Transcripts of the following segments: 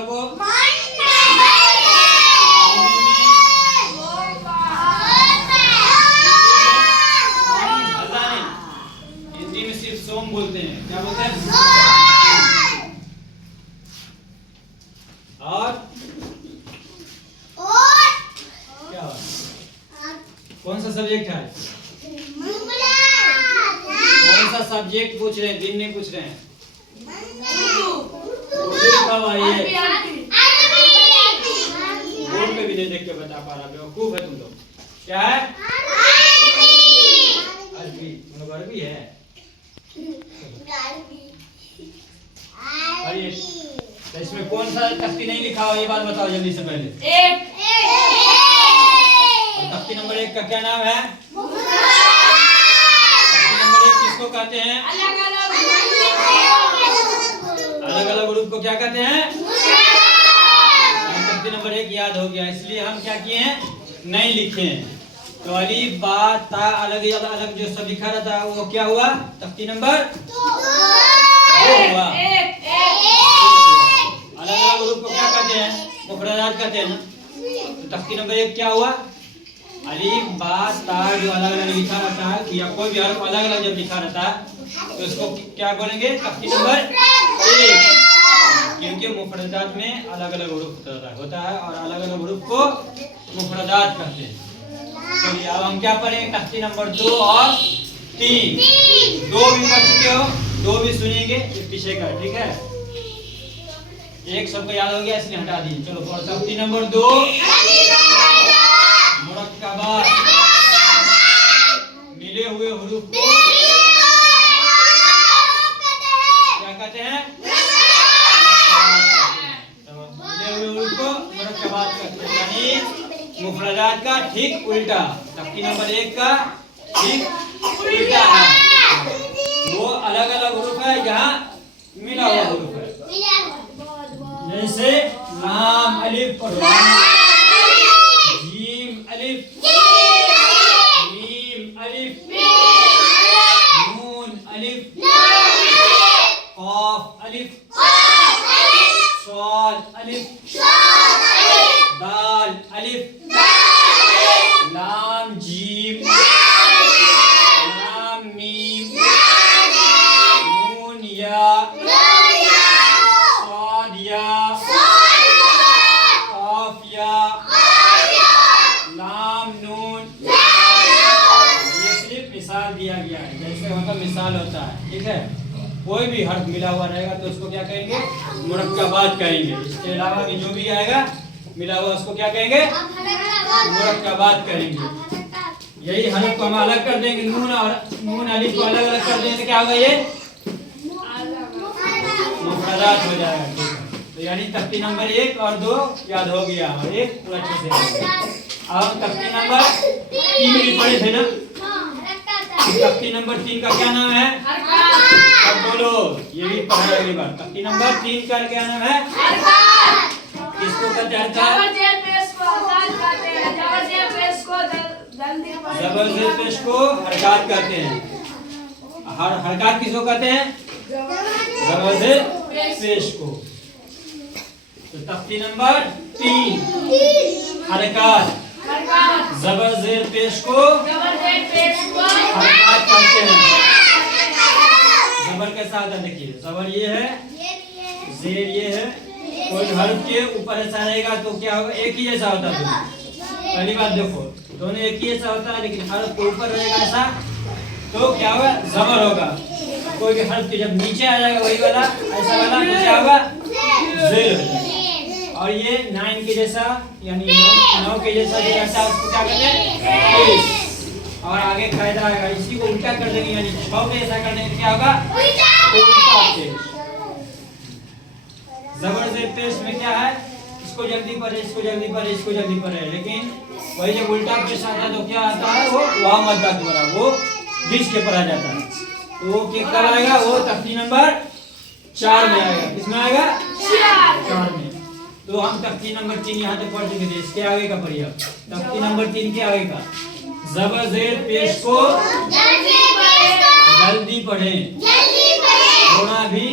Number को हिंदी में सिर्फ सोम बोलते हैं। क्या बोलते हैं? और क्या कौन सा सब्जेक्ट है? कौन सा सब्जेक्ट पूछ रहे हैं? दिन नहीं पूछ रहे हैं। कब आई है? बोर्ड पे भी नहीं देख के बता पा रहा। बेवकूफ है तुम लोग। क्या है? अरबी। मतलब अरबी है। अरे तो इसमें कौन सा तख्ती नहीं लिखा हुआ ये बात बताओ जल्दी से पहले। तख्ती नंबर 1 का क्या नाम है? तख्ती नंबर 1 किसको कहते हैं? अलग अलग ग्रुप को क्या कहते हैं? तख्ती नंबर 1 याद हो गया, इसलिए हम क्या किए हैं? नहीं लिखे हैं। तो अलीफ बा ता अलग अलग जो सब लिखा रहता है वो क्या हुआ? तख्ती नंबर 2 हुआ। अलग अलग ग्रुप को क्या कहते हैं? मुफरदात कहते हैं ना। तो तख्ती नंबर 1 क्या हुआ? अलीफ बा ता जो अलग अलग लिखा रहता है या कोई भी हर्फ अलग अलग जब लिखा रहता है तो इसको क्या बोलेंगे? तख्ती नंबर 1। क्योंकि मुफरदात में अलग अलग हरूफ होता है और अलग अलग हरूफ को मुफरदात कहते हैं। चलिए अब हम क्या पढ़ेंगे? तख्ती नंबर 2 और 3। 2 भी पढ़ चुके हो, 2 भी सुनेंगे, ये पीछे का ठीक है। एक सबको याद हो गया इसलिए हटा दीजिए। चलो तख्ती नंबर 2 मुरक्कबात मिले हुए हरूफ को क्या कहते हैं? मिले हुए हरूफ को मुरक्कबात कहते हैं, यानी मुफरदात का ठीक उल्टा। तख्ती नंबर 1 का ठीक उल्टा है। वो अलग अलग हरूफ है, यहाँ मिला हुआ हरूफ है। जैसे लाम अलिफ और जीम अलिफ, मीम अलिफ, नून अलिफ, काफ अलिफ, स्वाद अलिफ, दाल अलिफ, लाम जीम, लाम मीम, नून या, स्वाद या, काफ या, लाम नून। ये सिर्फ मिसाल दिया गया है, जैसे मतलब मिसाल होता है ठीक है। कोई भी हर्फ मिला हुआ रहेगा तो उसको क्या कहेंगे? मुरक्कबात कहेंगे। इसके अलावा भी जो भी आएगा मिला हुआ उसको क्या कहेंगे? मुरक्कबात कहेंगे। यही हर्फ को हम अलग कर देंगे, नून और नून अलिफ को अलग अलग कर देंगे तो क्या होगा? ये मुफरदात हो जाएगा ठीक है। तो यानी तख्ती नंबर 1 और 2 याद हो गया और 1 पूरा अच्छे से। अब हम तख्ती नंबर 3 भी पढ़े थे ना। तख्ती नंबर 3 का क्या नाम है? अब बोलो, ये भी पढ़ा अगली बार। तख्ती नंबर 3 का क्या नाम है? किसको कहते हैं? जबर जेर पेश को हरकत कहते हैं। हरकत किसको कहते हैं? जबर जेर पेश को। तो तख्ती नंबर 3 हरकत जबर जेर पेश को हरकत कहते हैं। जबर के साथ देखिए, जबर ये है, जेर ये है। कोई हर्फ के ऊपर ऐसा रहेगा तो क्या होगा? एक ही जैसा होता है। पहली बात देखो, दोनों एक ही जैसा होता है, लेकिन हर्फ के ऊपर रहेगा ऐसा तो क्या होगा? जबर होगा। कोई भी हर्फ के जब नीचे आ जाएगा वही वाला ऐसा वाला तो क्या होगा? जेर हो जाएगा। और ये 9 के जैसा यानी 9 के जैसा जो रहता है उसको क्या कहते हैं? पेश। और आगे कायदा आएगा, इसी को उल्टा कर देंगे यानी 6 के जैसा कर देंगे क्या होगा? उल्टा पेश। जबर जेर पेश में क्या है? इसको जल्दी पढ़े, इसको जल्दी पढ़े, इसको जल्दी पढ़े, लेकिन वही जब उल्टा पेश आता है तो क्या आता है? वो वाह मद्दा द्वारा वो बीच के पढ़ा जाता है। तो वो कब आएगा? वो तख्ती नंबर 4 में आएगा। किसमें आएगा? 4 में। तो हम तख्ती नंबर 3 यहाँ पे पढ़ चुके थे, इसके आगे का पढ़िए। तख्ती नंबर 3 के आगे का जबर जेर पेश को जल्दी पढ़ें, थोड़ा भी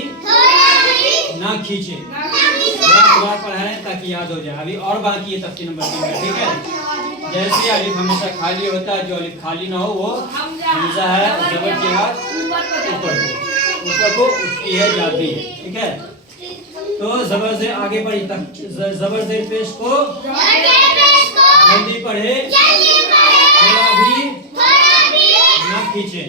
ना खींचे। थोड़ा पढ़ाएं ताकि याद हो जाए। अभी और बाकी है तख्ती नंबर 3 में, ठीक है। जैसे अलिफ हमेशा खाली होता है, जो अलिफ खाली ना हो वो हमजा है, जबर के बाद ऊपर को उठती है, जाती है, ठीक है। तो जबर से आगे बढ़ी, जबर से पेश को जल्दी पढ़े, थोड़ा भी न खींचे।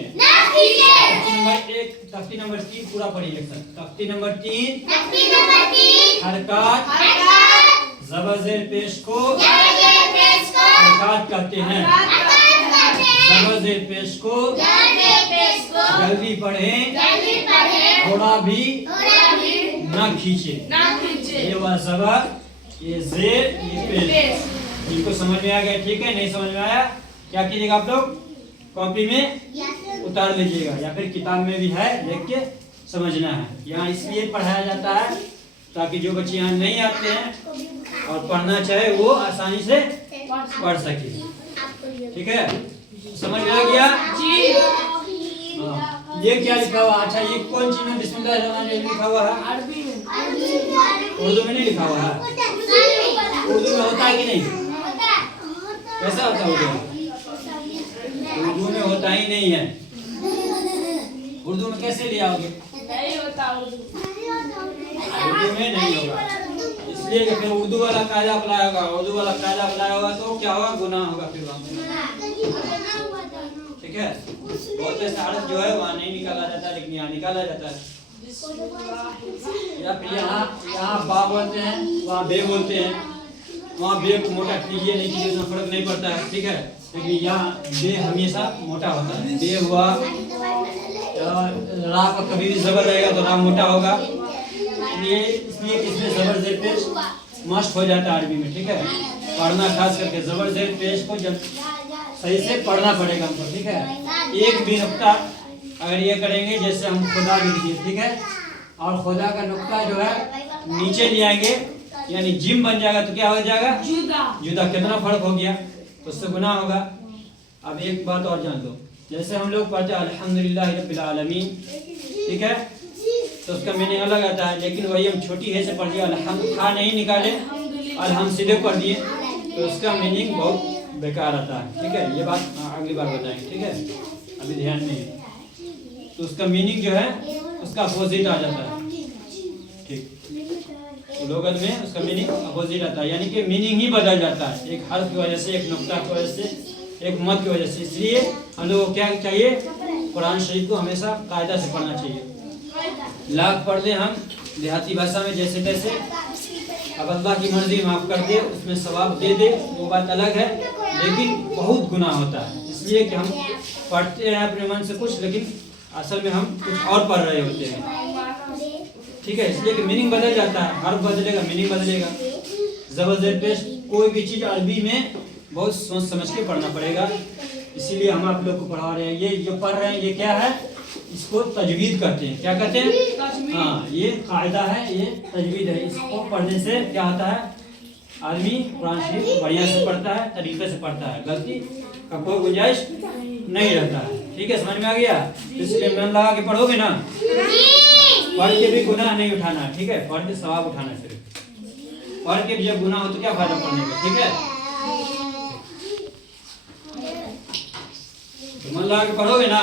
तख्ती नंबर 3 पूरा पढ़िए एक साथ। तख्ती नंबर 3 हरकत जबर जेर पेश को हरकत कहते हैं। जबर जेर पेश को जल्दी पढ़ें, थोड़ा भी न खींचे। ये हुआ जबर, ये जेर, ये पेश। इनको समझ में आ गया, ठीक है। नहीं समझ में आया क्या कीजिएगा आप लोग, कॉपी में उतार लीजिएगा या फिर किताब में भी है, देख के समझना है। यहाँ इसलिए पढ़ाया जाता है ताकि जो बच्चे यहाँ नहीं आते हैं और पढ़ना चाहे वो आसानी से पढ़ सके, ठीक है। समझ में आ गया जी? हाँ। ये क्या लिखा हुआ? अच्छा, ये कौन चीज में बिस्मिल्लाह लिखा हुआ है? उर्दू में नहीं लिखा हुआ है। उर्दू में होता है कि नहीं? कैसा होता है उर्दू? उर्दू में होता ही नहीं है। उर्दू में कैसे ले आओगे? नहीं होता उर्दू में नहीं होगा, इसलिए कि फिर उर्दू वाला कायदा अप्लाई होगा। उर्दू वाला कायदा अप्लाई होगा तो क्या होगा? गुनाह होगा फिर वहाँ, ठीक है। बहुत से हरफ जो है वहाँ नहीं निकाला जाता, लेकिन यहाँ निकाला जाता है। या फिर यहाँ बा बोलते हैं, वहाँ बे बोलते हैं। वहाँ बे को मोटा कीजिए नहीं कीजिए उसमें फर्क नहीं पड़ता है, ठीक है। लेकिन यहाँ बे हमेशा मोटा होता है। बे हुआ, रा का कभी भी जबर रहेगा तो रा मोटा होगा, इसलिए इसमें जबर जेर पेश मस्ट हो जाता है अरबी में, ठीक है। पढ़ना खास करके जबर जेर पेश को जब सही से पढ़ना पड़ेगा हमको, ठीक है। एक भी नुक्ता अगर ये करेंगे, जैसे हम खुदा लिख दिए, ठीक है, और खुदा का नुक्ता जो है नीचे ले आएंगे यानी जिम बन जाएगा तो क्या हो जाएगा? जुदा। कितना फर्क हो गया, तो उससे गुनाह होगा। अब एक बात और जान लो, जैसे हम लोग पढ़ते हैं अल्हम्दुलिल्लाह रब्बिल आलमीन, ठीक है, तो उसका मीनिंग अलग आता है। लेकिन वही हम छोटी है से पढ़ दिया, अल्हम्द खा नहीं निकाले और हम सीधे पढ़ दिए, तो उसका मीनिंग बहुत बेकार आता है, ठीक है। ये बात अगली बार बताएंगे, ठीक है, अभी ध्यान में। तो उसका मीनिंग जो है उसका अपोजिट आ जाता है, ठीक। तो लोगत में उसका मीनिंग अपोजिट आता है, यानी कि मीनिंग ही बदल जाता है, एक हर्फ की वजह से, एक नुक्ता की वजह से, एक मत की वजह से। इसलिए हम लोगों को क्या चाहिए? कुरान शरीफ को हमेशा कायदा से पढ़ना चाहिए। लाख पढ़ लें हम देहाती भाषा में जैसे तैसे, अब अल्लाह की मर्जी माफ कर दे, उसमें सवाब दे दे, वो बात अलग है, लेकिन बहुत गुनाह होता है। इसलिए कि हम पढ़ते हैं अपने मन से कुछ, लेकिन असल में हम कुछ और पढ़ रहे होते हैं, ठीक है। इसलिए कि मीनिंग बदल जाता है, हर्फ बदलेगा, मीनिंग बदलेगा। जबर जेर पेश कोई भी चीज अरबी में बहुत सोच समझ के पढ़ना पड़ेगा, इसीलिए हम आप लोग को पढ़ा रहे हैं। ये जो पढ़ रहे हैं ये क्या है? इसको तजवीद कहते हैं। क्या कहते हैं? हाँ, ये कायदा है, ये तजवीद है। इसको पढ़ने से क्या होता है? आदमी कुरान शरीफ बढ़िया से पढ़ता है, तरीके से पढ़ता है, गलती का कोई गुंजाइश नहीं रहता है, ठीक है। समझ में आ गया? इसलिए मन लगा के पढ़ोगे ना, पढ़ के भी गुनाह नहीं उठाना, ठीक है, पढ़ के सवाब उठाना। सिर्फ पढ़ के जब गुनाह हो तो क्या फायदा पढ़ने का, ठीक है। तो मन लगा के पढ़ोगे ना।